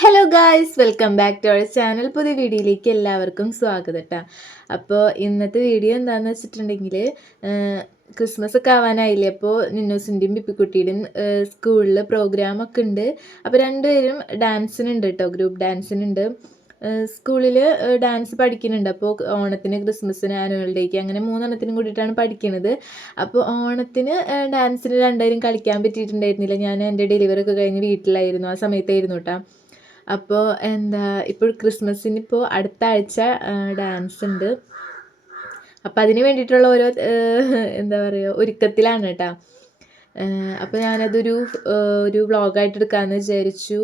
Hello guys welcome back to our channel പുതിയ വീഡിയോയിലേക്ക് എല്ലാവർക്കും സ്വാഗതം കേട്ടോ അപ്പോൾ ഇന്നത്തെ വീഡിയോ എന്താണെന്ന് വെച്ചിട്ടുണ്ടെങ്കിൽ ക്രിസ്മസ് ഒക്കെ ആവാനായില്ലേ? അപ്പോൾ നിന്നൂസിന്റെയും പിപ്പിക്കുട്ടിയുടെയും സ്കൂളിൽ പ്രോഗ്രാമൊക്കെ ഉണ്ട്. അപ്പോൾ രണ്ടുപേരും ഡാൻസിനുണ്ട് കേട്ടോ ഗ്രൂപ്പ് ഡാൻസിനുണ്ട് സ്കൂളിൽ ഡാൻസ് പഠിക്കുന്നുണ്ട്. അപ്പോൾ ഓണത്തിന് ക്രിസ്മസിന് ആനുവൽ ഡേക്ക് അങ്ങനെ മൂന്നെണ്ണത്തിനും കൂടിയിട്ടാണ് പഠിക്കുന്നത് അപ്പോൾ ഓണത്തിന് ഡാൻസിന് രണ്ടുപേരും കളിക്കാൻ പറ്റിയിട്ടുണ്ടായിരുന്നില്ല. ഞാൻ എന്റെ ഡെലിവറി ഒക്കെ കഴിഞ്ഞ് വീട്ടിലായിരുന്നു. ആ സമയത്തായിരുന്നു കേട്ടോ അപ്പോൾ എന്താ ഇപ്പോൾ ക്രിസ്മസിന് ഇപ്പോൾ അടുത്ത ആഴ്ച ഡാൻസ് ഉണ്ട്. അപ്പോൾ അതിന് വേണ്ടിയിട്ടുള്ള ഓരോ എന്താ പറയുക ഒരുക്കത്തിലാണ് കേട്ടോ. അപ്പോൾ ഞാനതൊരു ഒരു വ്ളോഗായിട്ട് എടുക്കാമെന്ന് വിചാരിച്ചു.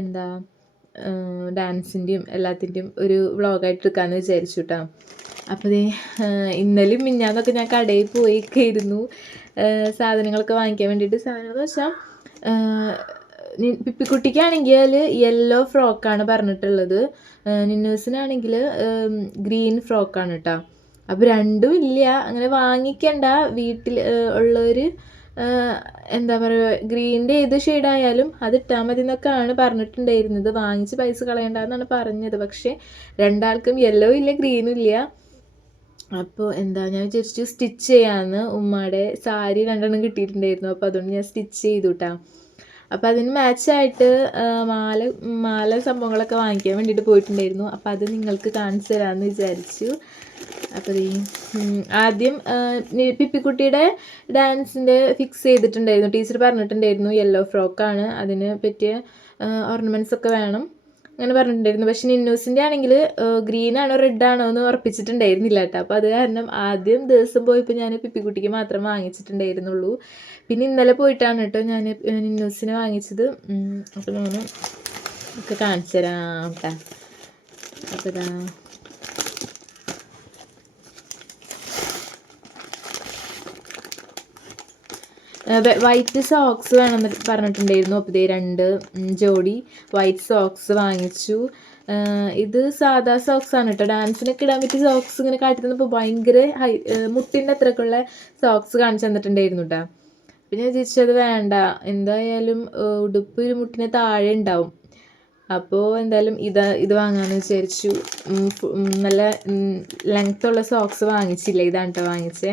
എന്താ ഡാൻസിന്റെയും എല്ലാത്തിന്റെയും ഒരു വ്ളോഗായിട്ട് എടുക്കാമെന്ന് വിചാരിച്ചു കേട്ടോ. അപ്പോൾ ഇന്നലെയും മിഞ്ഞാന്നൊക്കെ ഞാൻ കടയിൽ പോയിക്കായിരുന്നു. സാധനങ്ങളൊക്കെ വാങ്ങിക്കാൻ വേണ്ടിയിട്ട് സാധനം എന്ന് വെച്ചാൽ പിപ്പിക്കുട്ടിക്കാണെങ്കിൽ യെല്ലോ ഫ്രോക്കാണ് പറഞ്ഞിട്ടുള്ളത്. നിന്നൂസിനാണെങ്കിൽ ഗ്രീൻ ഫ്രോക്കാണ് കേട്ടോ അപ്പോൾ രണ്ടും ഇല്ല. അങ്ങനെ വാങ്ങിക്കണ്ട. വീട്ടിൽ ഉള്ളവർ എന്താ പറയുക ഗ്രീന്റെ ഏത് ഷെയ്ഡായാലും അത് ഇട്ടാൽ മതി എന്നൊക്കെയാണ് പറഞ്ഞിട്ടുണ്ടായിരുന്നത്. വാങ്ങിച്ച് പൈസ കളയണ്ടെന്നാണ് പറഞ്ഞത്. പക്ഷേ രണ്ടാൾക്കും യെല്ലോ ഇല്ല ഗ്രീനും ഇല്ല. അപ്പോൾ എന്താ ഞാൻ വിചാരിച്ചു സ്റ്റിച്ച് ചെയ്യാമെന്ന് ഉമ്മയുടെ സാരി രണ്ടെണ്ണം കിട്ടിയിട്ടുണ്ടായിരുന്നു. അപ്പോൾ അതുകൊണ്ട് ഞാൻ സ്റ്റിച്ച് ചെയ്തു കേട്ടോ അപ്പോൾ അതിന് മാച്ചായിട്ട് മാല മാല സംഭവങ്ങളൊക്കെ വാങ്ങിക്കാൻ വേണ്ടിയിട്ട് പോയിട്ടുണ്ടായിരുന്നു. അപ്പോൾ അത് നിങ്ങൾക്ക് കാണിച്ചു തരാമെന്ന് വിചാരിച്ചു. അപ്പോൾ ഈ ആദ്യം പിപ്പിക്കുട്ടിയുടെ ഡാൻസിന്റെ ഫിക്സ് ചെയ്തിട്ടുണ്ടായിരുന്നു. ടീച്ചർ പറഞ്ഞിട്ടുണ്ടായിരുന്നു യെല്ലോ ഫ്രോക്കാണ് അതിന് പറ്റിയ ഓർണമെന്റ്സ് ഒക്കെ വേണം. അങ്ങനെ പറഞ്ഞിട്ടുണ്ടായിരുന്നു. പക്ഷെ നിന്നൂസിന്റെ ആണെങ്കിൽ ഗ്രീനാണോ റെഡാണോ എന്ന് ഉറപ്പിച്ചിട്ടുണ്ടായിരുന്നില്ല കേട്ടോ. അപ്പോൾ അത് കാരണം ആദ്യം ദിവസം പോയപ്പോൾ ഞാൻ പിപ്പിക്കുട്ടിക്ക് മാത്രം വാങ്ങിച്ചിട്ടുണ്ടായിരുന്നുള്ളൂ. പിന്നെ ഇന്നലെ പോയിട്ടാണ് കേട്ടോ ഞാൻ നിന്നൂസിനെ വാങ്ങിച്ചത്. അപ്പോൾ ഞാൻ ഒക്കെ കാണിച്ചു തരാം കേട്ടോ അപ്പോൾ വൈറ്റ് സോക്സ് വേണമെന്ന് പറഞ്ഞിട്ടുണ്ടായിരുന്നു. അപ്പോൾ ഇതേ രണ്ട് ജോഡി വൈറ്റ് സോക്സ് വാങ്ങിച്ചു. ഇത് സാധാ സോക്സ് ആണ് കേട്ടോ ഡാൻസിനൊക്കെ ഇടാൻ പറ്റിയ സോക്സ് ഇങ്ങനെ കാട്ടി തന്നപ്പോൾ ഭയങ്കര ഹൈ മുട്ടിന്റെ അത്രക്കുള്ള സോക്സ് കാണിച്ചു തന്നിട്ടുണ്ടായിരുന്നു കേട്ടോ പിന്നെ ചോദിച്ചത് വേണ്ട. എന്തായാലും ഉടുപ്പ് ഒരു മുട്ടിന് താഴെ ഉണ്ടാവും അപ്പോൾ എന്തായാലും ഇത് ഇത് വാങ്ങാമെന്ന് വിചാരിച്ചു. നല്ല ലെങ്ത്തുള്ള സോക്സ് വാങ്ങിച്ചില്ല. ഇതാണ് കേട്ടോ വാങ്ങിച്ചേ.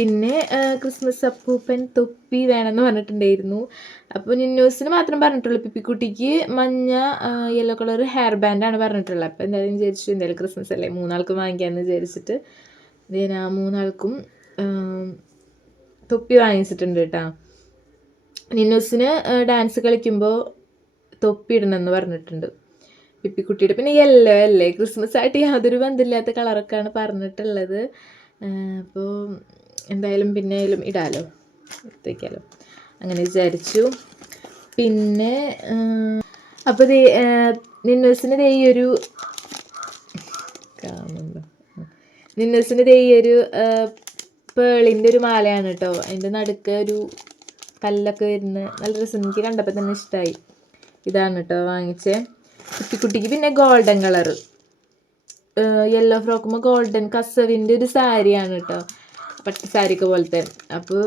പിന്നെ ക്രിസ്മസ് അപ്പൂപ്പൻ തൊപ്പി വേണമെന്ന് പറഞ്ഞിട്ടുണ്ടായിരുന്നു. അപ്പോൾ നിന്നൂസിന് മാത്രം പറഞ്ഞിട്ടുള്ളൂ പിപ്പിക്കുട്ടിക്ക് മഞ്ഞ യെല്ലോ കളർ ഹെയർ ബാൻഡാണ് പറഞ്ഞിട്ടുള്ളത്. അപ്പോൾ എന്തായാലും വിചാരിച്ചു എന്തായാലും ക്രിസ്മസ് അല്ലേ മൂന്നാൾക്കും വാങ്ങിക്കാമെന്ന് വിചാരിച്ചിട്ട്. ആ മൂന്നാൾക്കും തൊപ്പി വാങ്ങിച്ചിട്ടുണ്ട് കേട്ടോ നിന്നൂസിന് ഡാൻസ് കളിക്കുമ്പോൾ തൊപ്പി ഇടണമെന്ന് പറഞ്ഞിട്ടുണ്ട് പിപ്പിക്കുട്ടിയുടെ. പിന്നെ യെല്ലോ അല്ലേ ക്രിസ്മസ് ആയിട്ട് യാതൊരു ബന്ധമില്ലാത്ത കളറൊക്കെയാണ് പറഞ്ഞിട്ടുള്ളത്. അപ്പോൾ എന്തായാലും പിന്നെയായാലും ഇടാലോ എടുത്തേക്കാലോ. അങ്ങനെ വിചാരിച്ചു. പിന്നെ അപ്പോൾ ദേ നിന്നസിന്റെ ഈ ഒരു കാണുന്നുണ്ടോ നിന്നൂസിന് ദേ ഈ ഒരു പേളിന്റെ ഒരു മാലയാണ് കേട്ടോ. അതിന്റെ നടുക്ക് ഒരു കല്ലൊക്കെ വരുന്ന നല്ല രസം. എനിക്ക് കണ്ടപ്പോൾ തന്നെ ഇഷ്ടമായി ഇതാണ് കേട്ടോ വാങ്ങിച്ചേ. കുട്ടിക്കുട്ടിക്ക് പിന്നെ ഗോൾഡൻ കളറ്. യെല്ലോ ഫ്രോക്കുമ്പോൾ ഗോൾഡൻ കസവിന്റെ ഒരു സാരിയാണ് കേട്ടോ. പട്ട് സാരിയൊക്കെ പോലത്തെ. അപ്പോൾ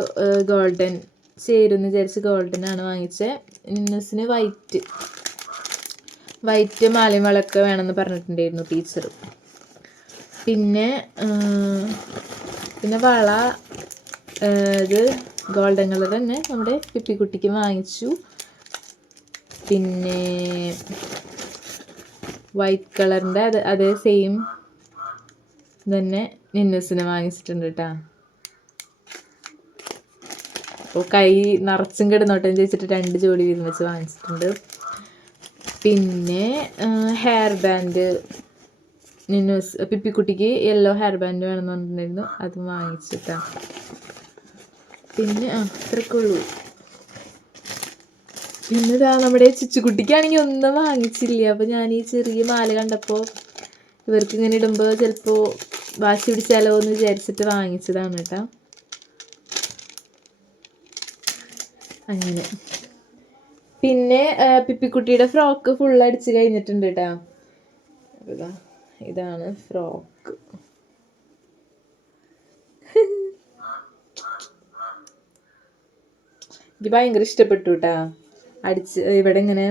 ഗോൾഡൻ ചേരുമെന്ന് വിചാരിച്ച് ഗോൾഡൻ ആണ് വാങ്ങിച്ചത് നിന്നസിന് വൈറ്റ്. വൈറ്റ് മാലയും വളൊക്കെ വേണമെന്ന് പറഞ്ഞിട്ടുണ്ടായിരുന്നു ടീച്ചർ പിന്നെ പിന്നെ വള ഇത് ഗോൾഡൻ കളർ തന്നെ നമ്മുടെ പിപ്പിക്കുട്ടിക്ക് വാങ്ങിച്ചു. പിന്നെ വൈറ്റ് കളറിന്റെ അത് അതേ സെയിം തന്നെ നിന്നസിന് വാങ്ങിച്ചിട്ടുണ്ട് കേട്ടോ അപ്പോൾ കൈ നിറച്ചും കിടന്നോട്ടെ എന്ന് ചോദിച്ചിട്ട് രണ്ട് ജോഡി വീതം വാങ്ങിച്ചിട്ടുണ്ട്. പിന്നെ ഹെയർ ബാൻഡ് നിന്നൂസ് പിപ്പിക്കുട്ടിക്ക് യെല്ലോ ഹെയർ ബാൻഡ് വേണമെന്ന് പറഞ്ഞിട്ടുണ്ടായിരുന്നു അത് വാങ്ങിച്ചിട്ടാ. പിന്നെ ആ ഇത്രയൊക്കെ ഉള്ളൂ. പിന്നെ ഇതാ നമ്മുടെ ചുച്ചുകുട്ടിക്കാണെങ്കിൽ ഒന്നും വാങ്ങിച്ചില്ല. അപ്പോൾ ഞാൻ ഈ ചെറിയ മാല കണ്ടപ്പോൾ ഇവർക്ക് ഇങ്ങനെ ഇടുമ്പോൾ ചിലപ്പോൾ വാശി പിടിച്ചാലോ എന്ന് വിചാരിച്ചിട്ട് വാങ്ങിച്ചതാണ് കേട്ടോ. അങ്ങനെ. പിന്നെ പിപ്പിക്കുട്ടിയുടെ ഫ്രോക്ക് ഫുൾ അടിച്ച് കഴിഞ്ഞിട്ടുണ്ട് കേട്ടോ ഇതാ ഇതാണ് ഫ്രോക്ക്. എനിക്ക് ഭയങ്കര ഇഷ്ടപ്പെട്ടു കേട്ടാ അടിച്ച് ഇവിടെ ഇങ്ങനെ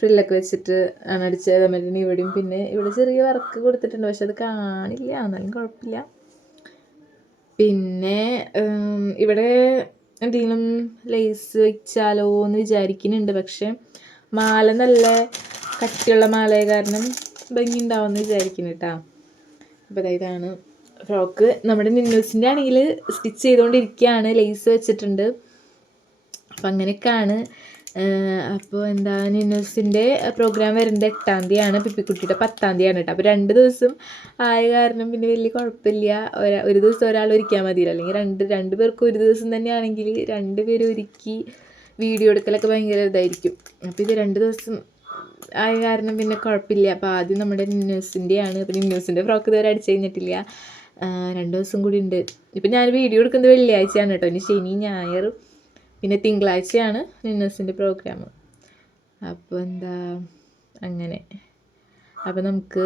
ഫ്രില്ലൊക്കെ വെച്ചിട്ട് ആണ് അടിച്ചത് അതേമാതിരി ഇവിടെയും. പിന്നെ ഇവിടെ ചെറിയ വർക്ക് കൊടുത്തിട്ടുണ്ട് പക്ഷെ അത് കാണില്ല. എന്നാലും കുഴപ്പമില്ല. പിന്നെ ഇവിടെ എന്തെങ്കിലും ലേസ് വെച്ചാലോ എന്ന് വിചാരിക്കുന്നുണ്ട്. പക്ഷേ മാല നല്ല കട്ടിയുള്ള മാലയ കാരണം ഭംഗി ഉണ്ടാവുമെന്ന് വിചാരിക്കുന്നു കേട്ടോ. അപ്പോൾ ഇതാണ് ഫ്രോക്ക് നമ്മുടെ നിന്നൂസിന്റെ ആണെങ്കിൽ സ്റ്റിച്ച് ചെയ്തുകൊണ്ടിരിക്കുകയാണ്. ലേസ് വെച്ചിട്ടുണ്ട്. അപ്പം അങ്ങനെയൊക്കെയാണ് അപ്പോൾ എന്താ നിന്നൂസിന്റെ പ്രോഗ്രാം വരുന്നത് എട്ടാം തീയതിയാണ് പിപ്പിക്കുട്ടിയുടെ പത്താം തീയതിയാണ് കേട്ടോ. അപ്പോൾ രണ്ട് ദിവസം ആയ കാരണം പിന്നെ വലിയ കുഴപ്പമില്ല. ഒരാ ഒരു ദിവസം ഒരാൾ ഒരുക്കിയാൽ മതിയല്ലോ. അല്ലെങ്കിൽ രണ്ട് രണ്ട് പേർക്കും ഒരു ദിവസം തന്നെയാണെങ്കിൽ രണ്ട് പേര് ഒരുക്കി വീഡിയോ എടുക്കലൊക്കെ ഭയങ്കര ഇതായിരിക്കും. അപ്പോൾ ഇത് രണ്ട് ദിവസം ആയ കാരണം പിന്നെ കുഴപ്പമില്ല. അപ്പോൾ ആദ്യം നമ്മുടെ നിന്നൂസിന്റെയാണ് അപ്പോൾ ന്യൂസിന്റെ ഫ്രോക്ക് ഇതുവരെ അടിച്ചു കഴിഞ്ഞിട്ടില്ല. രണ്ട് ദിവസം കൂടി ഉണ്ട്. ഇപ്പം ഞാൻ വീഡിയോ എടുക്കുന്നത് വെള്ളിയാഴ്ചയാണ് കേട്ടോ. ഇനി ശനി ഞായർ പിന്നെ തിങ്കളാഴ്ചയാണ് നിന്നസിന്റെ പ്രോഗ്രാം അപ്പോൾ എന്താ അങ്ങനെ. അപ്പോൾ നമുക്ക്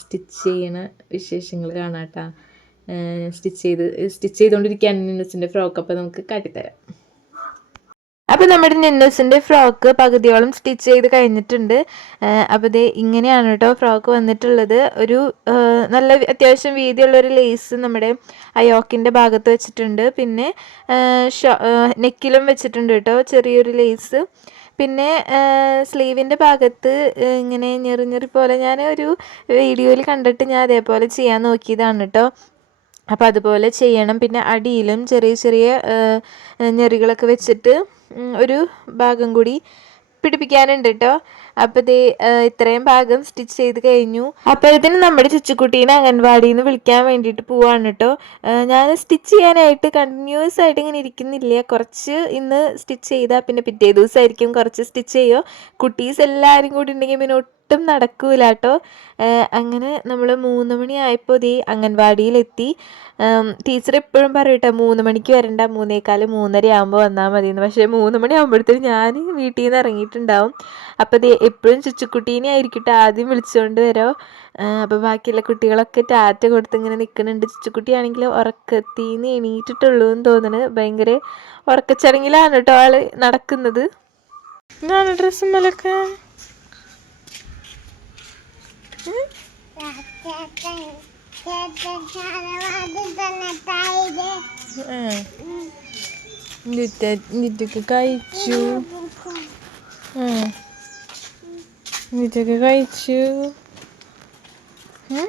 സ്റ്റിച്ച് ചെയ്യണ വിശേഷങ്ങൾ കാണാം സ്റ്റിച്ച് ചെയ്ത് സ്റ്റിച്ച് ചെയ്തുകൊണ്ടിരിക്കുകയാണ് നിന്നസിന്റെ ഫ്രോക്ക് അപ്പോൾ നമുക്ക് കാട്ടിത്തരാം. അപ്പോൾ നമ്മുടെ നിന്നൂസിന്റെ ഫ്രോക്ക് പകുതിയോളം സ്റ്റിച്ച് ചെയ്ത് കഴിഞ്ഞിട്ടുണ്ട്. അപ്പോൾ ഇത് ഇങ്ങനെയാണ് കേട്ടോ ഫ്രോക്ക് വന്നിട്ടുള്ളത്. ഒരു നല്ല അത്യാവശ്യം വീതിയുള്ള ഒരു ലേസ് നമ്മുടെ അയോക്കിന്റെ ഭാഗത്ത് വെച്ചിട്ടുണ്ട്. പിന്നെ നെക്കിലും വെച്ചിട്ടുണ്ട് കേട്ടോ ചെറിയൊരു ലേസ്. പിന്നെ സ്ലീവിന്റെ ഭാഗത്ത് ഇങ്ങനെ ഞെറി ഞെറി പോലെ ഞാൻ ഒരു വീഡിയോയിൽ കണ്ടിട്ട് ഞാൻ അതേപോലെ ചെയ്യാൻ നോക്കിയതാണ് കേട്ടോ അപ്പോൾ അതുപോലെ ചെയ്യണം. പിന്നെ അടിയിലും ചെറിയ ചെറിയ ഞെറികളൊക്കെ വെച്ചിട്ട് ഒരു ഭാഗം കൂടി പിടിപ്പിക്കാനുണ്ട് കേട്ടോ അപ്പോൾ ഇത് ഇത്രയും ഭാഗം സ്റ്റിച്ച് ചെയ്ത് കഴിഞ്ഞു. അപ്പോഴത്തേന് നമ്മുടെ ചുച്ചുക്കുട്ടീനെ അംഗൻവാടിയിൽ നിന്ന് വിളിക്കാൻ വേണ്ടിയിട്ട് പോവാണ് കേട്ടോ ഞാൻ സ്റ്റിച്ച് ചെയ്യാനായിട്ട് കണ്ടിന്യൂസ് ആയിട്ട് ഇങ്ങനെ ഇരിക്കുന്നില്ല. കുറച്ച് ഇന്ന് സ്റ്റിച്ച് ചെയ്താൽ പിന്നെ പിറ്റേ ദിവസമായിരിക്കും കുറച്ച് സ്റ്റിച്ച് ചെയ്യുമോ കുട്ടീസ് എല്ലാവരും കൂടി ഉണ്ടെങ്കിൽ പിന്നെ ഒട്ടും നടക്കൂല കേട്ടോ അങ്ങനെ നമ്മൾ മൂന്ന് മണിയായപ്പോൾ ദേ അംഗൻവാടിയിലെത്തി. ടീച്ചർ എപ്പോഴും പറയും കേട്ടോ മൂന്ന് മണിക്ക് വരണ്ട മൂന്നേക്കാൽ മൂന്നര ആകുമ്പോൾ വന്നാൽ മതി എന്ന് പക്ഷേ മൂന്ന് മണി ആകുമ്പോഴത്തേക്കും ഞാൻ വീട്ടിൽ നിന്ന് ഇറങ്ങിയിട്ടുണ്ടാവും. അപ്പോൾ ദേ എപ്പോഴും ചുച്ചുക്കുട്ടീനെ ആയിരിക്കട്ടെ ആദ്യം വിളിച്ചുകൊണ്ട് വരോ. അപ്പോൾ ബാക്കിയുള്ള കുട്ടികളൊക്കെ ടാറ്റ കൊടുത്ത് ഇങ്ങനെ നിൽക്കുന്നുണ്ട് ചുച്ചുക്കുട്ടിയാണെങ്കിൽ ഉറക്കത്തിൽ നിന്ന് എണീറ്റിട്ടുള്ളൂ എന്ന് തോന്നുന്നു ഭയങ്കര ഉറക്കച്ചടങ്ങിലാണ് കേട്ടോ ആൾ നടക്കുന്നത്. ഇതാണ് ഡ്രസ്സും മേലൊക്കെ? Nite nite kakaichu. Hmm. Nite kakaichu. Hmm?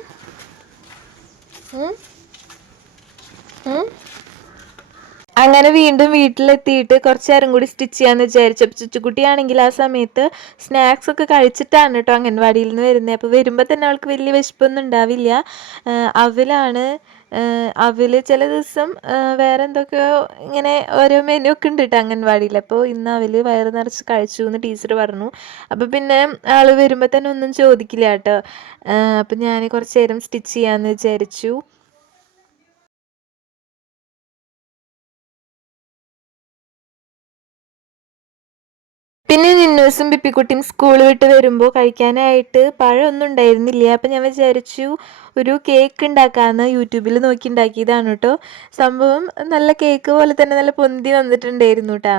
Hmm? Hmm? അങ്ങനെ വീണ്ടും വീട്ടിലെത്തിയിട്ട് കുറച്ച് നേരം കൂടി സ്റ്റിച്ച് ചെയ്യാന്ന് വിചാരിച്ചു. അപ്പോൾ ചുച്ചുക്കുട്ടിയാണെങ്കിൽ ആ സമയത്ത് സ്നാക്സ് ഒക്കെ കഴിച്ചിട്ടാണ് കേട്ടോ അംഗൻവാടിയിൽ നിന്ന് വരുന്നത്. അപ്പോൾ വരുമ്പോൾ തന്നെ അവൾക്ക് വലിയ വിശപ്പൊന്നും ഉണ്ടാവില്ല. അവലാണ് അവൽ ചില ദിവസം വേറെ എന്തൊക്കെയോ ഇങ്ങനെ ഓരോ മെനു ഒക്കെ ഉണ്ട് കേട്ടോ അംഗൻവാടിയിൽ. അപ്പോൾ ഇന്ന് അവൽ വയറ് നിറച്ച് കഴിച്ചു എന്ന് ടീച്ചർ പറഞ്ഞു. അപ്പോൾ പിന്നെ ആൾ വരുമ്പോൾ തന്നെ ഒന്നും ചോദിക്കില്ല കേട്ടോ. അപ്പം ഞാൻ കുറച്ച് നേരം സ്റ്റിച്ച് ചെയ്യാമെന്ന് വിചാരിച്ചു. പിന്നെ നിന്നൂസും പിപ്പിക്കുട്ടിയും സ്കൂൾ വിട്ട് വരുമ്പോൾ കഴിക്കാനായിട്ട് പഴമൊന്നും ഉണ്ടായിരുന്നില്ല അപ്പം ഞാൻ വിചാരിച്ചു ഒരു കേക്ക് ഉണ്ടാക്കാമെന്ന് യൂട്യൂബിൽ നോക്കി ഉണ്ടാക്കിയതാണ് കേട്ടോ സംഭവം നല്ല കേക്ക് പോലെ തന്നെ നല്ല പൊന്തി വന്നിട്ടുണ്ടായിരുന്നു കേട്ടോ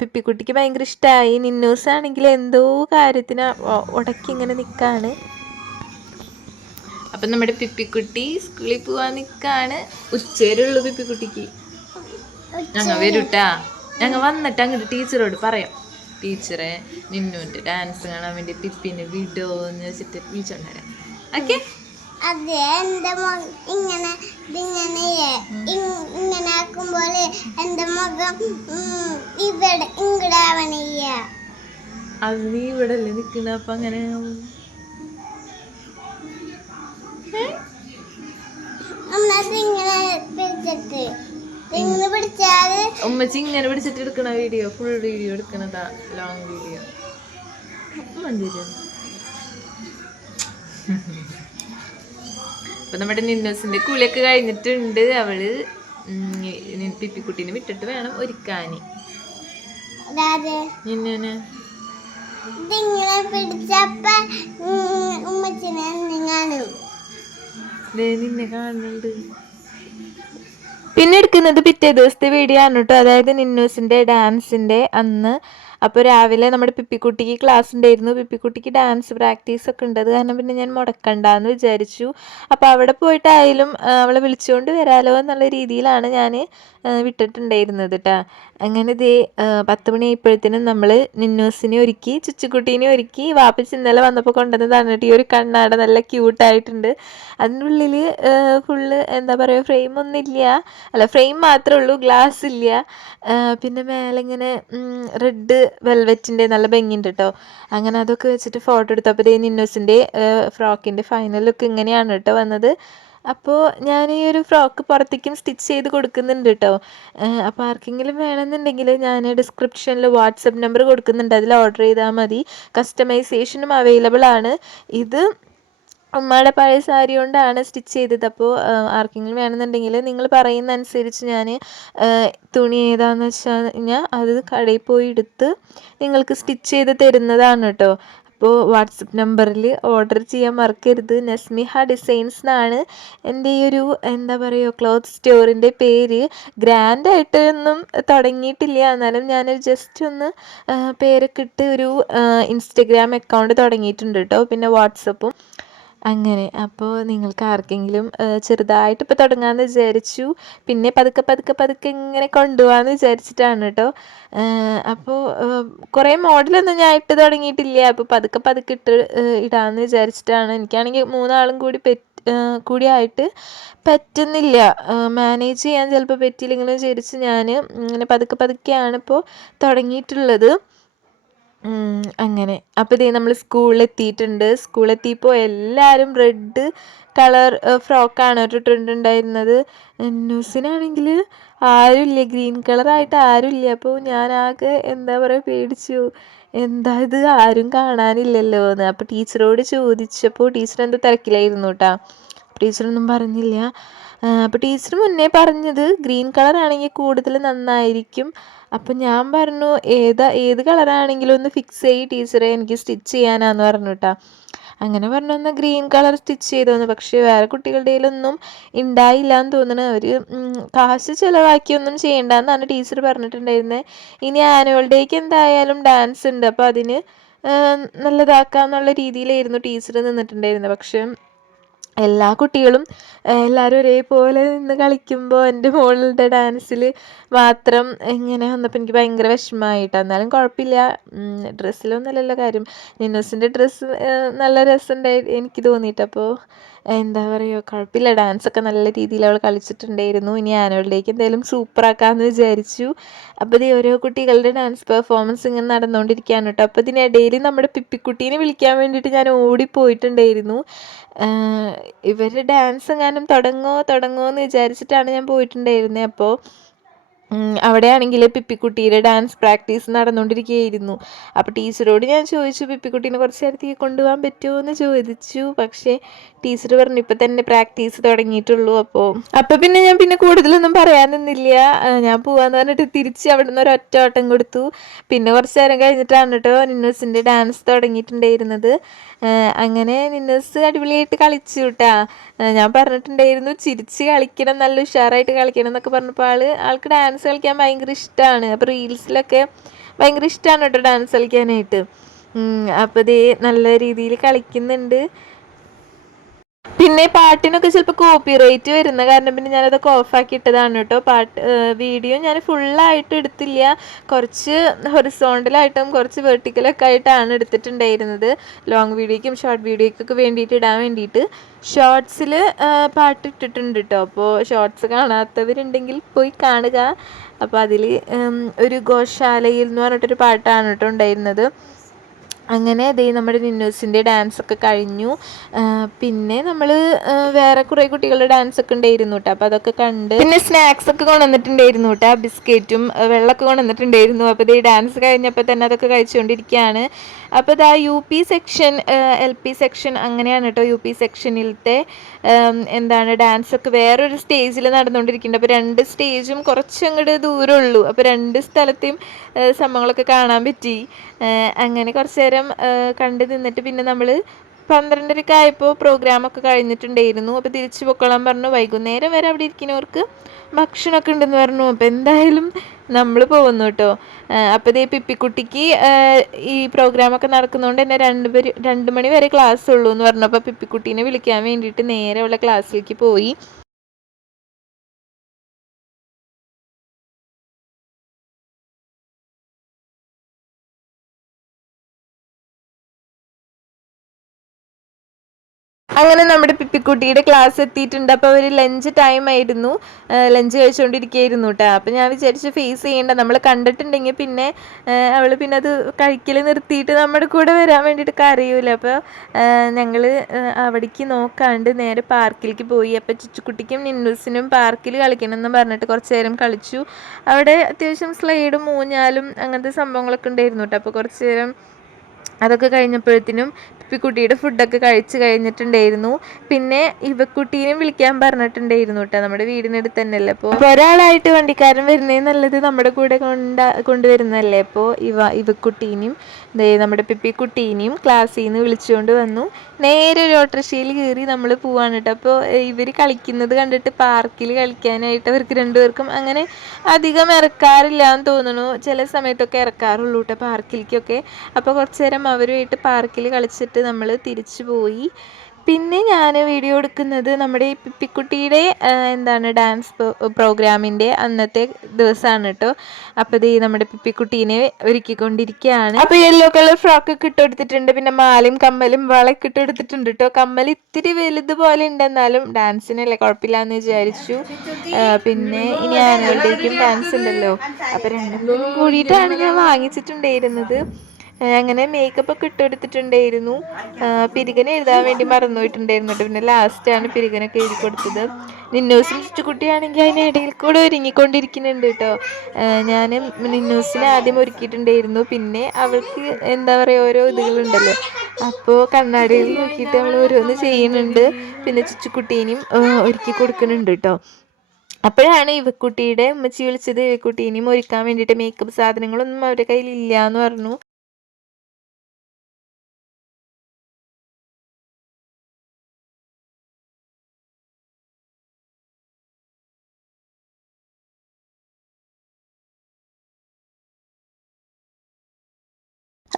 പിപ്പിക്കുട്ടിക്ക് ഭയങ്കര ഇഷ്ടമായി നിന്നൂസ് ആണെങ്കിൽ എന്തോ കാര്യത്തിന് ഉടക്കി ഇങ്ങനെ നിൽക്കാണ് അപ്പം നമ്മുടെ പിപ്പിക്കുട്ടി സ്കൂളിൽ പോവാൻ നിൽക്കാണ് ഉച്ചവരുള്ളൂ പിപ്പിക്കുട്ടിക്ക് ഞങ്ങൾ വരൂട്ടാ. ഞങ്ങൾ വന്നിട്ട് അങ്ങോട്ട് ടീച്ചറോട് പറയാം. ടീച്ചറെ നിന്നുണ്ട് ഡാൻസ് കാണാൻ വേണ്ടി പിപ്പിനെ വിടോ എന്ന് വെച്ചിട്ട് വിളിച്ചോണ്ടരാം. ഓക്കെ? അതെ എന്റെ മുഖം ഇങ്ങനെ ഇങ്ങനെ ഇങ്ങനെ ആക്കുമ്പോൾ എന്റെ മുഖം ഇവിടെ ഇവിടെ ഇങ്ങടാവണില്ല അത് നീ ഇവിടെ അല്ലേ നിൽക്കണ അപ്പം അങ്ങനെ ഇങ്ങനെ പിടിച്ചിട്ട് ഉമ്മച്ചി ഇങ്ങനെ പിടിച്ചിട്ട് എടുക്കണ വീഡിയോ ഫുൾ വീഡിയോ എടുക്കണതാ ലോങ് വീഡിയോ അപ്പൊ നമ്മുടെ നിന്നോസിന്റെ കുളിയൊക്കെ കഴിഞ്ഞിട്ടുണ്ട്. അവൾ പിപ്പിക്കുട്ടീനെ വിട്ടിട്ട് വേണം ഒരുക്കാന്. നിന്നെ പിടിച്ചപ്പ ഉമ്മച്ചിനെ നിന്നെ കാണുന്നുണ്ട്. പിന്നെ എടുക്കുന്നത് പിറ്റേ ദിവസത്തെ വീഡിയോ ആണ് കേട്ടോ അതായത് നിന്നൂസിന്റെ ഡാൻസിന്റെ അന്ന് അപ്പോൾ രാവിലെ നമ്മുടെ പിപ്പിക്കുട്ടിക്ക് ക്ലാസ് ഉണ്ടായിരുന്നു. പിപ്പിക്കുട്ടിക്ക് ഡാൻസ് പ്രാക്ടീസ് ഒക്കെ ഉണ്ട്. അത് കാരണം പിന്നെ ഞാൻ മുടക്കണ്ടെന്ന് വിചാരിച്ചു. അപ്പോൾ അവിടെ പോയിട്ടായാലും അവളെ വിളിച്ചുകൊണ്ട് വരാലോ എന്നുള്ള രീതിയിലാണ് ഞാൻ വിട്ടിട്ടുണ്ടായിരുന്നത് കേട്ടോ അങ്ങനെ ആ, പത്ത് മണി ആയപ്പോഴത്തേനും നമ്മൾ നിന്നൂസിനെ ഒരുക്കി ചുച്ചുക്കുട്ടീനെ ഒരുക്കി വാപ്പച്ചി ഇന്നലെ വന്നപ്പോൾ കൊണ്ടുവന്നതാണ് കേട്ടോ ഈ ഒരു കണ്ണാട നല്ല ക്യൂട്ടായിട്ടുണ്ട് അതിന്റെ ഉള്ളിൽ ഫുള്ള് എന്താ പറയുക ഫ്രെയിം ഒന്നും ഇല്ല. അല്ല ഫ്രെയിം മാത്രമേ ഉള്ളൂ ഗ്ലാസ് ഇല്ല. പിന്നെ മേലെ ഇങ്ങനെ റെഡ് വെൽവെറ്റിന്റെ നല്ല ഭംഗിയുണ്ട് കേട്ടോ അങ്ങനെ അതൊക്കെ വെച്ചിട്ട് ഫോട്ടോ എടുത്തപ്പോൾ ദേ നിന്നൂസിന്റെ ഫ്രോക്കിന്റെ ഫൈനൽ ലുക്ക് ഇങ്ങനെയാണ് കേട്ടോ വന്നത്. അപ്പോൾ ഞാൻ ഈ ഒരു ഫ്രോക്ക് പുറത്തേക്കും സ്റ്റിച്ച് ചെയ്ത് കൊടുക്കുന്നുണ്ട് കേട്ടോ അപ്പോൾ ആർക്കെങ്കിലും വേണമെന്നുണ്ടെങ്കിൽ ഞാൻ ഡിസ്ക്രിപ്ഷനിൽ വാട്സപ്പ് നമ്പർ കൊടുക്കുന്നുണ്ട്. അതിൽ ഓർഡർ ചെയ്താൽ മതി. കസ്റ്റമൈസേഷനും അവൈലബിൾ ആണ്. ഇത് ഉമ്മയുടെ പഴയ സാരി കൊണ്ടാണ് സ്റ്റിച്ച് ചെയ്തത്. അപ്പോൾ ആർക്കെങ്കിലും വേണമെന്നുണ്ടെങ്കിൽ നിങ്ങൾ പറയുന്ന അനുസരിച്ച് ഞാൻ തുണി ഏതാണെന്ന് വെച്ചാൽ ഞാൻ അത് കടയിൽ പോയി എടുത്ത് നിങ്ങൾക്ക് സ്റ്റിച്ച് ചെയ്ത് തരുന്നതാണ് കേട്ടോ അപ്പോൾ വാട്സപ്പ് നമ്പറിൽ ഓർഡർ ചെയ്യാൻ മറക്കരുത്. നസ്മിഹ ഡിസൈൻസ് എന്നാണ് എന്റെ ഈ ഒരു എന്താ പറയുക ക്ലോത്ത് സ്റ്റോറിന്റെ പേര്. ഗ്രാൻഡായിട്ട് ഒന്നും തുടങ്ങിയിട്ടില്ല. എന്നാലും ഞാൻ ജസ്റ്റ് ഒന്ന് പേരൊക്കെ ഇട്ട് ഒരു ഇൻസ്റ്റഗ്രാം അക്കൗണ്ട് തുടങ്ങിയിട്ടുണ്ട് കേട്ടോ പിന്നെ വാട്സപ്പും അങ്ങനെ. അപ്പോൾ നിങ്ങൾക്ക് ആർക്കെങ്കിലും ചെറുതായിട്ട് ഇപ്പോൾ തുടങ്ങാമെന്ന് വിചാരിച്ചു. പിന്നെ പതുക്കെ പതുക്കെ പതുക്കെ ഇങ്ങനെ കൊണ്ടുപോകാമെന്ന് വിചാരിച്ചിട്ടാണ് കേട്ടോ അപ്പോൾ കുറേ മോഡലൊന്നും ഞാൻ ഇട്ട് തുടങ്ങിയിട്ടില്ല. അപ്പോൾ പതുക്കെ പതുക്കെ ഇട്ട് ഇടാമെന്ന് വിചാരിച്ചിട്ടാണ്. എനിക്കാണെങ്കിൽ മൂന്നാളും കൂടി കൂടിയായിട്ട് പറ്റുന്നില്ല. മാനേജ് ചെയ്യാൻ ചിലപ്പോൾ പറ്റിയില്ലെങ്കിലും വിചാരിച്ച് ഞാൻ ഇങ്ങനെ പതുക്കെ പതുക്കെയാണ് ഇപ്പോൾ തുടങ്ങിയിട്ടുള്ളത്. അങ്ങനെ. അപ്പോൾ ഇതേ നമ്മൾ സ്കൂളിലെത്തിയിട്ടുണ്ട്. സ്കൂളിലെത്തിയപ്പോൾ എല്ലാവരും റെഡ് കളർ ഫ്രോക്കാണ് ഒരു ട്രെൻഡ് ഉണ്ടായിരുന്നത്. ന്യൂസിനാണെങ്കിൽ ആരുമില്ല. ഗ്രീൻ കളറായിട്ട് ആരുമില്ല. അപ്പോൾ ഞാനാകെ എന്താ പറയുക പേടിച്ചു. എന്താ ഇത്? ആരും കാണാനില്ലല്ലോ എന്ന്. അപ്പോൾ ടീച്ചറോട് ചോദിച്ചപ്പോൾ ടീച്ചർ എന്തോ തിരക്കിലായിരുന്നു കേട്ടോ. ടീച്ചറൊന്നും പറഞ്ഞില്ല. അപ്പോൾ ടീച്ചർ മുന്നേ പറഞ്ഞത് ഗ്രീൻ കളർ ആണെങ്കിൽ കൂടുതൽ നന്നായിരിക്കും. അപ്പം ഞാൻ പറഞ്ഞു ഏതാ ഏത് കളറാണെങ്കിലും ഒന്ന് ഫിക്സ് ചെയ്യ് ടീച്ചറെ എനിക്ക് സ്റ്റിച്ച് ചെയ്യാനാന്ന് പറഞ്ഞു കേട്ടോ അങ്ങനെ പറഞ്ഞു എന്നാൽ ഗ്രീൻ കളർ സ്റ്റിച്ച് ചെയ്തോന്ന് പക്ഷേ വേറെ കുട്ടികളുടെ കയ്യിലൊന്നും ഉണ്ടായില്ല എന്ന് തോന്നുന്നു അവർ കാശ് ചിലവാക്കിയൊന്നും ചെയ്യണ്ടെന്നാണ് ടീച്ചർ പറഞ്ഞിട്ടുണ്ടായിരുന്നത് ഇനി ആനുവൽ ഡേക്ക് എന്തായാലും ഡാൻസ് ഉണ്ട്. അപ്പോൾ അതിന് നല്ലതാക്കാന്നുള്ള രീതിയിലായിരുന്നു ടീച്ചർ നിന്നിട്ടുണ്ടായിരുന്നത്. പക്ഷേ എല്ലാ കുട്ടികളും എല്ലാവരും ഒരേപോലെ നിന്ന് കളിക്കുമ്പോൾ എന്റെ മോളുടെ ഡാൻസിൽ മാത്രം ഇങ്ങനെ വന്നപ്പോൾ എനിക്ക് ഭയങ്കര വിഷമമായിട്ടാണ് എന്നാലും കുഴപ്പമില്ല. ഡ്രസ്സിലൊന്നുമല്ലല്ലോ കാര്യം. നിന്നൂസിന്റെ ഡ്രസ്സ് നല്ല രസമുണ്ടായി എനിക്ക് തോന്നിയിട്ട്. അപ്പോൾ എന്താ പറയുക കുഴപ്പമില്ല. ഡാൻസൊക്കെ നല്ല രീതിയിൽ അവൾ കളിച്ചിട്ടുണ്ടായിരുന്നു. ഇനി ആനുവലിലേക്ക് എന്തായാലും സൂപ്പറാക്കാമെന്ന് വിചാരിച്ചു. അപ്പോൾ ഇത് ഓരോ കുട്ടികളുടെ ഡാൻസ് പെർഫോമൻസ് ഇങ്ങനെ നടന്നുകൊണ്ടിരിക്കുകയാണ് കേട്ടോ. അപ്പോൾ ഇതിനിടയിൽ നമ്മുടെ പിപ്പിക്കുട്ടീനെ വിളിക്കാൻ വേണ്ടിയിട്ട് ഞാൻ ഓടിപ്പോയിട്ടുണ്ടായിരുന്നു ഇവർ ഡാൻസ് എങ്ങാനും തുടങ്ങോ തുടങ്ങോ എന്ന് വിചാരിച്ചിട്ടാണ് ഞാൻ പോയിട്ടുണ്ടായിരുന്നത് അപ്പോൾ അവിടെയാണെങ്കിൽ പിപ്പിക്കുട്ടിയുടെ ഡാൻസ് പ്രാക്ടീസ് നടന്നുകൊണ്ടിരിക്കുകയായിരുന്നു അപ്പോൾ ടീച്ചറോട് ഞാൻ ചോദിച്ചു പിപ്പിക്കുട്ടീനെ കുറച്ച് നേരത്തേക്ക് കൊണ്ടുപോകാൻ പറ്റുമോ എന്ന് ചോദിച്ചു. പക്ഷേ ടീച്ചർ പറഞ്ഞു ഇപ്പം തന്നെ പ്രാക്ടീസ് തുടങ്ങിയിട്ടുള്ളൂ അപ്പോൾ അപ്പോൾ പിന്നെ ഞാൻ പിന്നെ കൂടുതലൊന്നും പറയാൻ നിന്നില്ല. ഞാൻ പോവാന്ന് പറഞ്ഞിട്ട് തിരിച്ച് അവിടെ നിന്ന് ഒരൊറ്റ ഓട്ടം കൊടുത്തു. പിന്നെ കുറച്ച് നേരം കഴിഞ്ഞിട്ടാണ് കേട്ടോ നിന്നസിന്റെ ഡാൻസ് തുടങ്ങിയിട്ടുണ്ടായിരുന്നത്. അങ്ങനെ നിന്നസ് അടിപൊളിയായിട്ട് കളിച്ചു കേട്ടാ ഞാൻ പറഞ്ഞിട്ടുണ്ടായിരുന്നു ചിരിച്ച് കളിക്കണം നല്ല ഉഷാറായിട്ട് കളിക്കണം എന്നൊക്കെ പറഞ്ഞപ്പോൾ ആൾ ആൾക്ക് ഡാൻസ് കളിക്കാൻ ഭയങ്കര ഇഷ്ടമാണ് അപ്പോൾ റീൽസിലൊക്കെ ഭയങ്കര ഇഷ്ടമാണ് കേട്ടോ ഡാൻസ് കളിക്കാനായിട്ട്. അപ്പോൾ ഇതേ നല്ല രീതിയിൽ കളിക്കുന്നുണ്ട്. പിന്നെ പാട്ടിനൊക്കെ ചിലപ്പോൾ കോപ്പി റൈറ്റ് വരുന്ന കാരണം പിന്നെ ഞാനതൊക്കെ ഓഫാക്കി ഇട്ടതാണ് കേട്ടോ. പാട്ട് വീഡിയോ ഞാൻ ഫുള്ളായിട്ട് എടുത്തില്ല. കുറച്ച് ഹൊറിസോണ്ടലായിട്ടും കുറച്ച് വെർട്ടിക്കലൊക്കെ ആയിട്ടാണ് എടുത്തിട്ടുണ്ടായിരുന്നത്. ലോങ് വീഡിയോക്കും ഷോർട്ട് വീഡിയോയ്ക്കൊക്കെ വേണ്ടിയിട്ട് ഇടാൻ വേണ്ടിയിട്ട്. ഷോർട്സിൽ പാട്ട് ഇട്ടിട്ടുണ്ട് കേട്ടോ. അപ്പോൾ ഷോർട്സ് കാണാത്തവരുണ്ടെങ്കിൽ പോയി കാണുക. അപ്പോൾ അതിൽ ഒരു ഗോശാലയിൽ എന്ന് പറഞ്ഞിട്ടൊരു പാട്ടാണ് കേട്ടോ ഉണ്ടായിരുന്നത്. അങ്ങനെ ദേ നമ്മുടെ നിന്നൂസിന്റെ ഡാൻസ് ഒക്കെ കഴിഞ്ഞു പിന്നെ നമ്മൾ വേറെ കുറേ കുട്ടികളുടെ ഡാൻസ് ഒക്കെ ഉണ്ടായിരുന്നു കേട്ടോ. അപ്പോൾ അതൊക്കെ കണ്ട് പിന്നെ സ്നാക്സ് ഒക്കെ കൊണ്ടുവന്നിട്ടുണ്ടായിരുന്നു കേട്ടോ. ബിസ്ക്കറ്റും വെള്ളമൊക്കെ കൊണ്ടുവന്നിട്ടുണ്ടായിരുന്നു. അപ്പോൾ ഇതേ ഡാൻസ് കഴിഞ്ഞപ്പോൾ തന്നെ അതൊക്കെ കഴിച്ചുകൊണ്ടിരിക്കുകയാണ്. അപ്പോൾ ഇതാ U P section L P section അങ്ങനെയാണ് കേട്ടോ യു പി സെക്ഷനിലത്തെ എന്താണ് ഡാൻസ് ഒക്കെ വേറൊരു സ്റ്റേജിൽ നടന്നുകൊണ്ടിരിക്കുന്നുണ്ട്. അപ്പോൾ രണ്ട് സ്റ്റേജും കുറച്ചങ്ങോട്ട് ദൂരമുള്ളൂ. അപ്പോൾ രണ്ട് സ്ഥലത്തെയും സംഭവങ്ങളൊക്കെ കാണാൻ പറ്റി. അങ്ങനെ കുറച്ച് നേരം കണ്ടു നിന്നിട്ട് പിന്നെ നമ്മൾ പന്ത്രണ്ടരക്ക് ആയപ്പോൾ പ്രോഗ്രാമൊക്കെ കഴിഞ്ഞിട്ടുണ്ടായിരുന്നു. അപ്പോൾ തിരിച്ചു പൊക്കോളാൻ പറഞ്ഞു. വൈകുന്നേരം വരെ അവിടെ ഇരിക്കുന്നവർക്ക് ഭക്ഷണമൊക്കെ ഉണ്ടെന്ന് പറഞ്ഞു. അപ്പോൾ എന്തായാലും നമ്മൾ പോകുന്നു കേട്ടോ അപ്പോൾ ഇതേ പിപ്പിക്കുട്ടിക്ക് ഈ പ്രോഗ്രാമൊക്കെ നടക്കുന്നതുകൊണ്ട് തന്നെ രണ്ട് പേര് രണ്ട് മണി വരെ ക്ലാസ് ഉള്ളൂ എന്ന് പറഞ്ഞു. അപ്പോൾ പിപ്പിക്കുട്ടീനെ വിളിക്കാൻ വേണ്ടിയിട്ട് നേരെ ഉള്ള ക്ലാസ്സിലേക്ക് പോയി. അങ്ങനെ നമ്മുടെ പിപ്പിക്കുട്ടിയുടെ ക്ലാസ് എത്തിയിട്ടുണ്ട്. അപ്പോൾ അവർ ലഞ്ച് ടൈം ആയിരുന്നു. ലഞ്ച് കഴിച്ചുകൊണ്ടിരിക്കുകയായിരുന്നു കേട്ടോ അപ്പോൾ ഞാൻ വിചാരിച്ചു ഫേസ് ചെയ്യേണ്ട. നമ്മൾ കണ്ടിട്ടുണ്ടെങ്കിൽ പിന്നെ അവൾ പിന്നെ അത് കഴിക്കൽ നിർത്തിയിട്ട് നമ്മുടെ കൂടെ വരാൻ വേണ്ടിയിട്ട് കരയൂല. അപ്പോൾ ഞങ്ങൾ അവിടേക്ക് നോക്കാണ്ട് നേരെ പാർക്കിലേക്ക് പോയി. അപ്പോൾ ചുച്ചുക്കുട്ടിക്കും നിന്നൂസിനും പാർക്കിൽ കളിക്കണം എന്ന് പറഞ്ഞിട്ട് കുറച്ച് നേരം കളിച്ചു. അവിടെ അത്യാവശ്യം സ്ലൈഡും മൂഞ്ഞാലും അങ്ങനത്തെ സംഭവങ്ങളൊക്കെ ഉണ്ടായിരുന്നു കേട്ടോ അപ്പോൾ കുറച്ച് നേരം അതൊക്കെ കഴിഞ്ഞപ്പോഴത്തേനും പിപ്പിക്കുട്ടിയുടെ ഫുഡൊക്കെ കഴിച്ച് കഴിഞ്ഞിട്ടുണ്ടായിരുന്നു. പിന്നെ ഇവക്കുട്ടീനെ വിളിക്കാൻ പറഞ്ഞിട്ടുണ്ടായിരുന്നു കേട്ടോ നമ്മുടെ വീടിനടുത്ത് തന്നെയല്ലേ. അപ്പോൾ ഒരാളായിട്ട് വണ്ടിക്കാരൻ വരുന്നേ നല്ലത് നമ്മുടെ കൂടെ കൊണ്ട കൊണ്ടുവരുന്നതല്ലേ. അപ്പോൾ ഇവ ഇവക്കുട്ടീനെയും നമ്മുടെ പിപ്പിക്കുട്ടീനെയും ക്ലാസ്സിൽ നിന്ന് വിളിച്ചുകൊണ്ട് വന്നു. നേരെ ഒരു ഓട്ടോറിക്ഷയിൽ കയറി നമ്മൾ പോവാണ് കേട്ടോ അപ്പോൾ ഇവർ കളിക്കുന്നത് കണ്ടിട്ട് പാർക്കിൽ കളിക്കാനായിട്ട് അവർക്ക് രണ്ടുപേർക്കും അങ്ങനെ അധികം ഇറക്കാറില്ല എന്ന് തോന്നുന്നു. ചില സമയത്തൊക്കെ ഇറക്കാറുള്ളൂ കേട്ടോ പാർക്കിലേക്കൊക്കെ. അപ്പോൾ കുറച്ച് നേരം അവരുമായിട്ട് പാർക്കിൽ കളിച്ചിട്ട് നമ്മൾ തിരിച്ചു പോയി. പിന്നെ ഞാൻ വീഡിയോ എടുക്കുന്നത് നമ്മുടെ ഈ പിപ്പിക്കുട്ടിയുടെ എന്താണ് ഡാൻസ് പ്രോഗ്രാമിന്റെ അന്നത്തെ ദിവസമാണ് കേട്ടോ അപ്പോൾ ഇത് നമ്മുടെ പിപ്പിക്കുട്ടീനെ ഒരുക്കിക്കൊണ്ടിരിക്കുകയാണ് അപ്പോൾ യെല്ലോ കളർ ഫ്രോക്ക് ഒക്കെ ഇട്ട് പിന്നെ മാലയും കമ്മലും വളയൊക്കെ ഇട്ടുകൊടുത്തിട്ടുണ്ട് കേട്ടോ കമ്മൽ ഇത്തിരി വലുത് പോലെ ഉണ്ടെന്നാലും ഡാൻസിനല്ലേ കുഴപ്പമില്ല എന്ന് വിചാരിച്ചു. പിന്നെ ഇനി ആനുവൽ ഡേക്കും ഡാൻസ് ഉണ്ടല്ലോ. അപ്പോൾ രണ്ടും കൂടിയിട്ടാണ് ഞാൻ വാങ്ങിച്ചിട്ടുണ്ടായിരുന്നത്. അങ്ങനെ മേക്കപ്പ് ഒക്കെ ഇട്ട് കൊടുത്തിട്ടുണ്ടായിരുന്നു. പിരികനെ എഴുതാൻ വേണ്ടി മറന്നുപോയിട്ടുണ്ടായിരുന്നു പോയിട്ടുണ്ടായിരുന്നു പിന്നെ ലാസ്റ്റാണ് പിരികനൊക്കെ എഴുതി കൊടുത്തത്. നിന്നൂസും ചുറ്റുകുട്ടിയാണെങ്കിൽ അതിന് ഇടയിൽ കൂടെ ഒരുങ്ങിക്കൊണ്ടിരിക്കുന്നുണ്ട് കേട്ടോ. ഞാൻ നിന്നൂസിനെ ആദ്യം ഒരുക്കിയിട്ടുണ്ടായിരുന്നു. പിന്നെ അവൾക്ക് എന്താ പറയുക ഓരോ ഇതുകളുണ്ടല്ലോ. അപ്പോൾ കണ്ണാടിയിൽ നോക്കിയിട്ട് നമ്മൾ ഓരോന്ന് ചെയ്യുന്നുണ്ട്. പിന്നെ ചുച്ചുക്കുട്ടീനെയും ഒരുക്കി കൊടുക്കുന്നുണ്ട് കേട്ടോ. അപ്പോഴാണ് ഇവക്കുട്ടിയുടെ ഉമ്മച്ചി വിളിച്ചത് ഇവക്കുട്ടീനെയും ഒരുക്കാൻ വേണ്ടിയിട്ട് മേക്കപ്പ് സാധനങ്ങളൊന്നും അവരുടെ കയ്യിൽ ഇല്ല എന്ന് പറഞ്ഞു.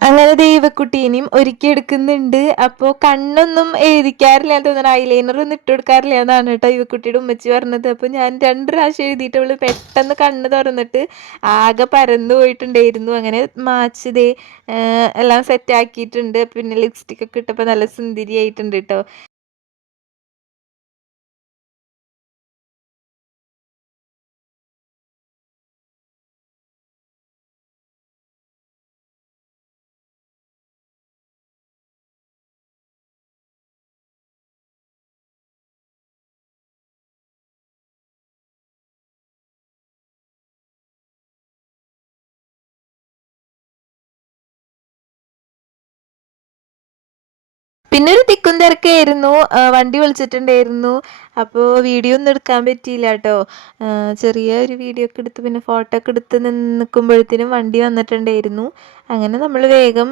അങ്ങനെ ദൈവക്കുട്ടീനെയും ഒരുക്കിയെടുക്കുന്നുണ്ട്. അപ്പോൾ കണ്ണൊന്നും എഴുതിക്കാറില്ല തോന്നുന്നു. ഐലൈനർ ഒന്നും ഇട്ട് കൊടുക്കാറില്ല എന്നാണ് കേട്ടോ ഇവക്കുട്ടിയുടെ ഉമ്മച്ചി പറഞ്ഞത്. അപ്പോൾ ഞാൻ രണ്ട് പ്രാവശ്യം എഴുതിയിട്ട് അവൾ പെട്ടെന്ന് കണ്ണ് തുറന്നിട്ട് ആകെ പരന്നു പോയിട്ടുണ്ടായിരുന്നു. അങ്ങനെ മാച്ച് ദേ എല്ലാം സെറ്റ് ആക്കിയിട്ടുണ്ട്. പിന്നെ ലിപ്സ്റ്റിക് ഒക്കെ ഇട്ടപ്പോൾ നല്ല സുന്ദരിയായിട്ടുണ്ട് കേട്ടോ. പിന്നെ ഒരു തിക്കും തിരക്കായിരുന്നു. വണ്ടി വിളിച്ചിട്ടുണ്ടായിരുന്നു. അപ്പോൾ വീഡിയോ ഒന്നും എടുക്കാൻ പറ്റിയില്ല കേട്ടോ ചെറിയ ഒരു വീഡിയോ ഒക്കെ എടുത്ത് പിന്നെ ഫോട്ടോ ഒക്കെ എടുത്ത് നിൽക്കുമ്പോഴത്തേനും വണ്ടി വന്നിട്ടുണ്ടായിരുന്നു. അങ്ങനെ നമ്മൾ വേഗം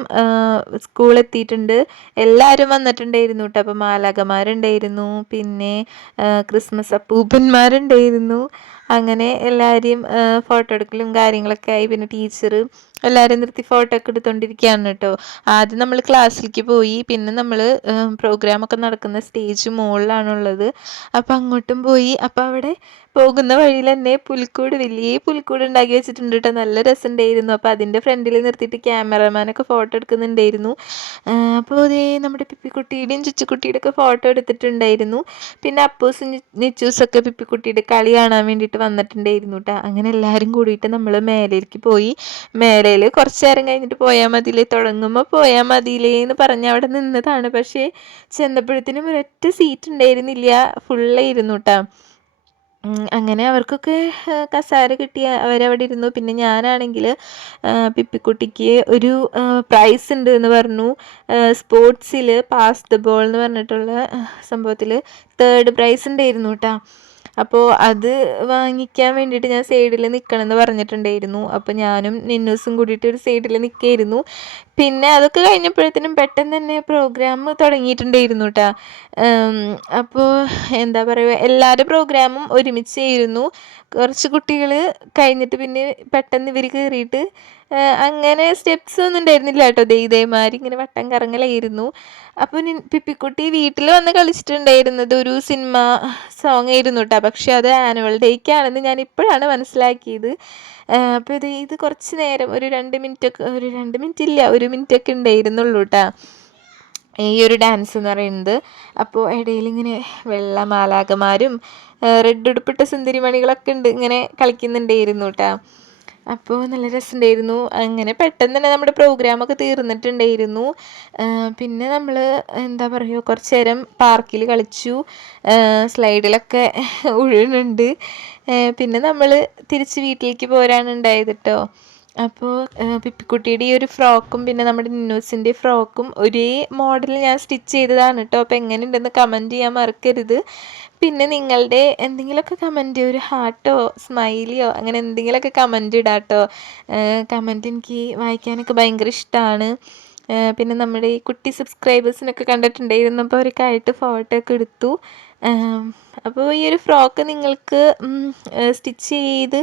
സ്കൂൾ എത്തിയിട്ടുണ്ട്. എല്ലാവരും വന്നിട്ടുണ്ടായിരുന്നു കേട്ടോ അപ്പോൾ മാലാകമാരുണ്ടായിരുന്നു പിന്നെ ക്രിസ്മസ് അപ്പൂപ്പന്മാരുണ്ടായിരുന്നു. അങ്ങനെ എല്ലാവരെയും ഫോട്ടോ എടുക്കലും കാര്യങ്ങളൊക്കെ ആയി. പിന്നെ ടീച്ചർ എല്ലാവരും നിർത്തി ഫോട്ടോ ഒക്കെ എടുത്തുകൊണ്ടിരിക്കുകയാണ് കേട്ടോ ആദ്യം നമ്മൾ ക്ലാസ്സിലേക്ക് പോയി പിന്നെ നമ്മൾ പ്രോഗ്രാമൊക്കെ നടക്കുന്ന സ്റ്റേജ് മുകളിലാണുള്ളത് അപ്പം അങ്ങോട്ടും പോയി. അപ്പം അവിടെ പോകുന്ന വഴിയിൽ തന്നെ പുൽക്കൂട് വലിയ പുൽക്കൂട് ഉണ്ടാക്കി വെച്ചിട്ടുണ്ട് കേട്ടോ നല്ല രസമുണ്ടായിരുന്നു. അപ്പോൾ അതിന്റെ ഫ്രണ്ടിൽ നിർത്തിയിട്ട് ക്യാമറമാനൊക്കെ ഫോട്ടോ എടുക്കുന്നുണ്ടായിരുന്നു. അപ്പോൾ അതേ നമ്മുടെ പിപ്പിക്കുട്ടിയുടെയും ചുച്ചുക്കുട്ടിയുടെ ഒക്കെ ഫോട്ടോ എടുത്തിട്ടുണ്ടായിരുന്നു. പിന്നെ അപ്പൂസും നിച്ചൂസൊക്കെ പിപ്പിക്കുട്ടിയുടെ കളി കാണാൻ വേണ്ടിയിട്ട് വന്നിട്ടുണ്ടായിരുന്നു കേട്ടോ അങ്ങനെ എല്ലാവരും കൂടിയിട്ട് നമ്മൾ മേലേക്ക് പോയി. മേലയിൽ കുറച്ച് നേരം കഴിഞ്ഞിട്ട് പോയാൽ മതിയില്ലേ തുടങ്ങുമ്പോൾ പോയാൽ മതിയില്ലേ എന്ന് പറഞ്ഞ് അവിടെ നിന്നതാണ്. പക്ഷേ ചെന്നപ്പോഴത്തേനും ഒരൊറ്റ സീറ്റ് ഉണ്ടായിരുന്നില്ല ഫുള്ളായിരുന്നു കേട്ടോ ഉം, അങ്ങനെ അവർക്കൊക്കെ കസേര കിട്ടിയ അവരവിടെ ഇരുന്നു. പിന്നെ ഞാനാണെങ്കിൽ പിപ്പിക്കുട്ടിക്ക് ഒരു പ്രൈസ് ഉണ്ട് എന്ന് പറഞ്ഞു. സ്പോർട്സിൽ പാസ് ദ ബോൾ എന്ന് പറഞ്ഞിട്ടുള്ള സംഭവത്തിൽ തേർഡ് പ്രൈസ് ഉണ്ടായിരുന്നു കേട്ടോ അപ്പോൾ അത് വാങ്ങിക്കാൻ വേണ്ടിയിട്ട് ഞാൻ സൈഡിൽ നിൽക്കണമെന്ന് പറഞ്ഞിട്ടുണ്ടായിരുന്നു. അപ്പോൾ ഞാനും നിന്നൂസും കൂടിയിട്ട് ഒരു സൈഡിൽ നിൽക്കുകയായിരുന്നു പിന്നെ അതൊക്കെ കഴിഞ്ഞപ്പോഴത്തേനും പെട്ടെന്ന് തന്നെ പ്രോഗ്രാം തുടങ്ങിയിട്ടുണ്ടായിരുന്നു കേട്ടോ അപ്പോൾ എന്താ പറയുക എല്ലാവരുടെ പ്രോഗ്രാമും ഒരുമിച്ചായിരുന്നു. കുറച്ച് കുട്ടികൾ കഴിഞ്ഞിട്ട് പിന്നെ പെട്ടെന്ന് ഇവർ കയറിയിട്ട് അങ്ങനെ സ്റ്റെപ്സ് ഒന്നും ഉണ്ടായിരുന്നില്ല കേട്ടോ ദൈതേമാരി ഇങ്ങനെ വട്ടം കറങ്ങലായിരുന്നു. അപ്പോൾ പിപ്പിക്കുട്ടി വീട്ടിൽ വന്ന് കളിച്ചിട്ടുണ്ടായിരുന്നത് ഒരു സിനിമ സോങ് ആയിരുന്നു കേട്ടോ പക്ഷെ അത് ആനുവൽ ഡേക്കാണെന്ന് ഞാൻ ഇപ്പോഴാണ് മനസ്സിലാക്കിയത്. അപ്പോൾ ഇത് ഇത് കുറച്ച് നേരം ഒരു രണ്ട് മിനിറ്റ് ഒക്കെ ഒരു രണ്ട് മിനിറ്റ് ഇല്ല ഒരു മിനിറ്റ് ഒക്കെ ഉണ്ടായിരുന്നുള്ളൂ കേട്ടോ ഈ ഒരു ഡാൻസ് എന്ന് പറയുന്നത്. അപ്പോൾ ഇടയിൽ ഇങ്ങനെ വെള്ള മാലാകമാരും റെഡ് ഉടുപ്പിട്ട സുന്ദരിമണികളൊക്കെ ഉണ്ട് ഇങ്ങനെ കളിക്കുന്നുണ്ടായിരുന്നു കേട്ടോ അപ്പോൾ നല്ല രസമുണ്ടായിരുന്നു അങ്ങനെ പെട്ടെന്ന് തന്നെ നമ്മുടെ പ്രോഗ്രാമൊക്കെ തീർന്നിട്ടുണ്ടായിരുന്നു. പിന്നെ നമ്മൾ എന്താ പറയുക കുറച്ച് നേരം പാർക്കിൽ കളിച്ചു. സ്ലൈഡിലൊക്കെ ഉഴുന്നുണ്ട്. പിന്നെ നമ്മൾ തിരിച്ച് വീട്ടിലേക്ക് പോരാണ് ഉണ്ടായത് കേട്ടോ അപ്പോൾ പിപ്പിക്കുട്ടിയുടെ ഈ ഒരു ഫ്രോക്കും പിന്നെ നമ്മുടെ നിന്നൂസിന്റെ ഫ്രോക്കും ഒരേ മോഡൽ ഞാൻ സ്റ്റിച്ച് ചെയ്തതാണ് കേട്ടോ അപ്പോൾ എങ്ങനെയുണ്ടെന്ന് കമന്റ് ചെയ്യാൻ മറക്കരുത്. പിന്നെ നിങ്ങളുടെ എന്തെങ്കിലുമൊക്കെ കമന്റ് ഒരു ഹാർട്ടോ സ്മൈലിയോ അങ്ങനെ എന്തെങ്കിലുമൊക്കെ കമന്റ് ഇടാം കേട്ടോ കമന്റ് എനിക്ക് വായിക്കാനൊക്കെ ഭയങ്കര ഇഷ്ടമാണ് പിന്നെ നമ്മുടെ ഈ കുട്ടി സബ്സ്ക്രൈബേഴ്സിനൊക്കെ കണ്ടിട്ടുണ്ടായിരുന്നു. അപ്പോൾ അവരൊക്കെ ആയിട്ട് ഫോട്ടോ ഒക്കെ എടുത്തു. അപ്പോൾ ഈ ഒരു ഫ്രോക്ക് നിങ്ങൾക്ക് സ്റ്റിച്ച് ചെയ്ത്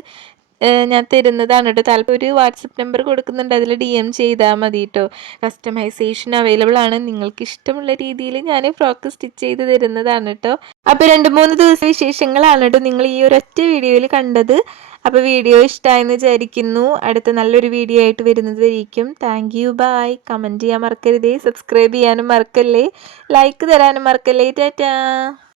ഞാൻ തരുന്നതാണ് കേട്ടോ. താല്പര്യം ഒരു വാട്സപ്പ് നമ്പർ കൊടുക്കുന്നുണ്ട്. അതിൽ ഡി എം ചെയ്താൽ മതി കേട്ടോ. കസ്റ്റമൈസേഷൻ അവൈലബിൾ ആണ്. നിങ്ങൾക്ക് ഇഷ്ടമുള്ള രീതിയിൽ ഞാൻ ഫ്രോക്ക് സ്റ്റിച്ച് ചെയ്ത് തരുന്നതാണ് കേട്ടോ. അപ്പോൾ രണ്ട് മൂന്ന് ദിവസ വിശേഷങ്ങളാണ് കേട്ടോ നിങ്ങൾ ഈ ഒരൊറ്റ വീഡിയോയിൽ കണ്ടത്. അപ്പോൾ വീഡിയോ ഇഷ്ടമായെന്ന് വിചാരിക്കുന്നു. അടുത്ത നല്ലൊരു വീഡിയോ ആയിട്ട് വരുന്നത് വരിക്കും. താങ്ക് യു ബായ് കമന്റ് ചെയ്യാൻ മറക്കരുതേ. സബ്സ്ക്രൈബ് ചെയ്യാനും മറക്കല്ലേ. ലൈക്ക് തരാനും മറക്കല്ലേ. ടാറ്റാ